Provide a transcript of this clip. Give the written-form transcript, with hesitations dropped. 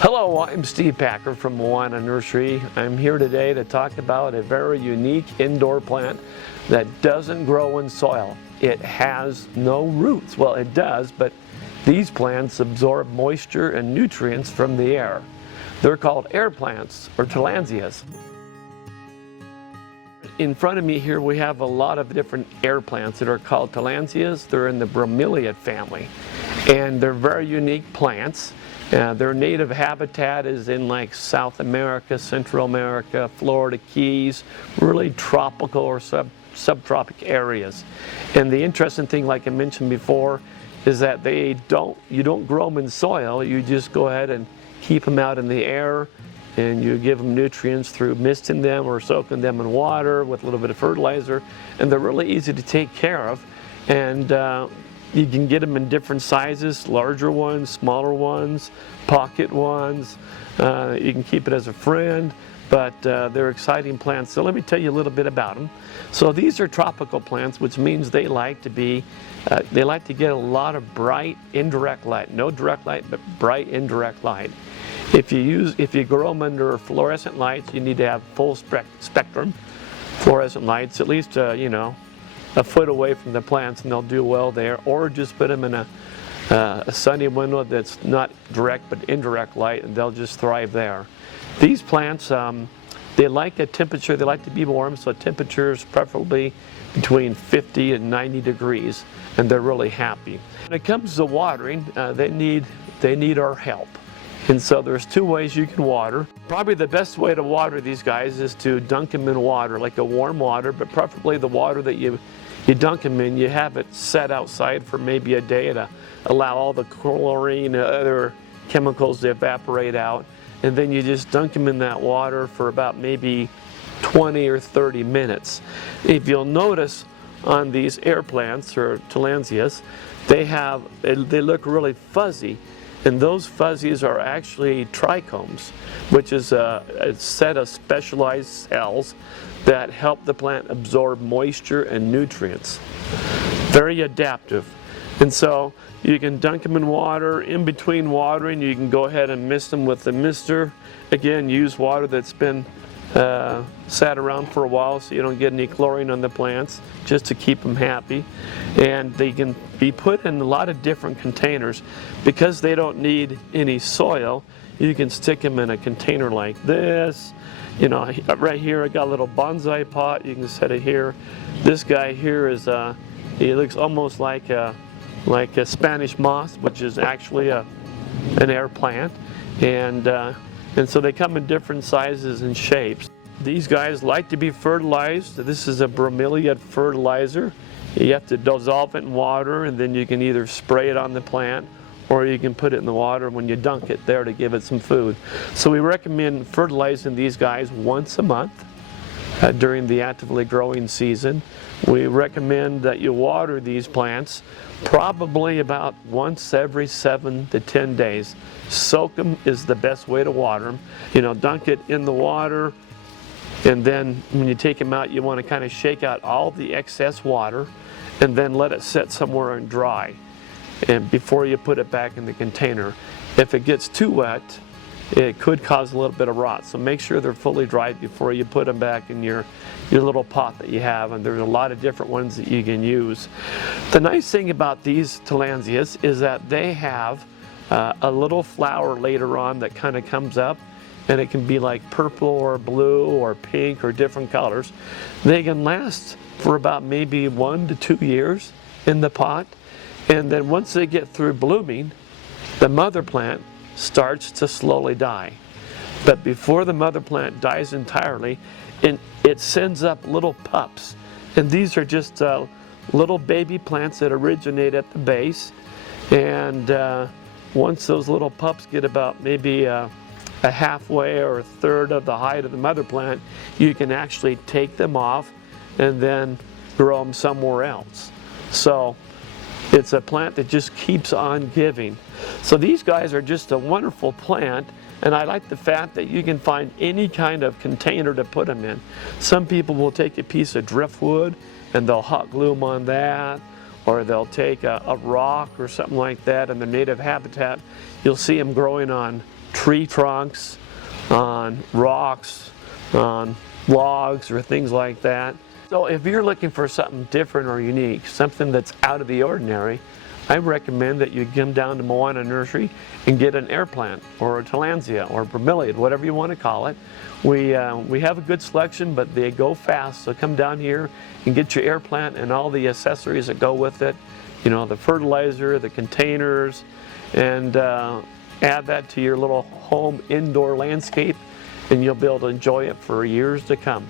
Hello, I'm Steve Packer from Moana Nursery. I'm here today to talk about a very unique indoor plant that doesn't grow in soil. It has no roots. Well, it does, but these plants absorb moisture and nutrients from the air. They're called air plants, or Tillandsias. In front of me here we have a lot of different air plants that are called Tillandsias. They're in the bromeliad family, and they're very unique plants. Their native habitat is in like South America, Central America, Florida Keys, really tropical or subtropic areas. And the interesting thing, like I mentioned before, is that you don't grow them in soil. You just go ahead and keep them out in the air, and you give them nutrients through misting them or soaking them in water with a little bit of fertilizer. And they're really easy to take care of. And you can get them in different sizes, larger ones, smaller ones, pocket ones. You can keep it as a friend, but they're exciting plants. So let me tell you a little bit about them. So these are tropical plants, which means they like to get a lot of bright indirect light. No direct light, but bright indirect light. If you grow them under fluorescent lights, you need to have full spectrum fluorescent lights, at least a foot away from the plants, and they'll do well there. Or just put them in a sunny window that's not direct but indirect light, and they'll just thrive there. These plants, they like a temperature, they like to be warm, so temperatures preferably between 50 and 90 degrees, and they're really happy. When it comes to watering, they need our help. And so there's two ways you can water. Probably the best way to water these guys is to dunk them in water, like a warm water, but preferably the water that you dunk them in, you have it set outside for maybe a day to allow all the chlorine and other chemicals to evaporate out. And then you just dunk them in that water for about maybe 20 or 30 minutes. If you'll notice on these air plants, or Tillandsias, they look really fuzzy. And those fuzzies are actually trichomes, which is a set of specialized cells that help the plant absorb moisture and nutrients. Very adaptive. And so you can dunk them in water. In between watering, you can go ahead and mist them with the mister. Again, use water that's been sat around for a while so you don't get any chlorine on the plants, just to keep them happy. And they can be put in a lot of different containers. Because they don't need any soil, you can stick them in a container like this. Right here I got a little bonsai pot, you can set it here. This guy here is he looks almost like a Spanish moss, which is actually an air plant. And so they come in different sizes and shapes. These guys like to be fertilized. This is a bromeliad fertilizer. You have to dissolve it in water, and then you can either spray it on the plant, or you can put it in the water when you dunk it there to give it some food. So we recommend fertilizing these guys once a month during the actively growing season. We recommend that you water these plants probably about once every 7 to 10 days. Soak them is the best way to water them. Dunk it in the water, and then when you take them out, you want to kind of shake out all the excess water and then let it sit somewhere and dry, and before you put it back in the container. If it gets too wet, it could cause a little bit of rot, so make sure they're fully dried before you put them back in your little pot that you have, and there's a lot of different ones that you can use. The nice thing about these Tillandsias is that they have a little flower later on that kind of comes up, and it can be like purple or blue or pink or different colors. They can last for about maybe 1 to 2 years in the pot, and then once they get through blooming, the mother plant starts to slowly die. But before the mother plant dies entirely, it sends up little pups. And these are just little baby plants that originate at the base. And once those little pups get about maybe a halfway or a third of the height of the mother plant, you can actually take them off and then grow them somewhere else. So it's a plant that just keeps on giving. So these guys are just a wonderful plant, and I like the fact that you can find any kind of container to put them in. Some people will take a piece of driftwood and they'll hot glue them on that, or they'll take a rock or something like that in their native habitat. You'll see them growing on tree trunks, on rocks, on logs or things like that. So if you're looking for something different or unique, something that's out of the ordinary, I recommend that you come down to Moana Nursery and get an air plant or a Tillandsia or a bromeliad, whatever you want to call it. We have a good selection, but they go fast, so come down here and get your air plant and all the accessories that go with it. You know, the fertilizer, the containers, and add that to your little home indoor landscape, and you'll be able to enjoy it for years to come.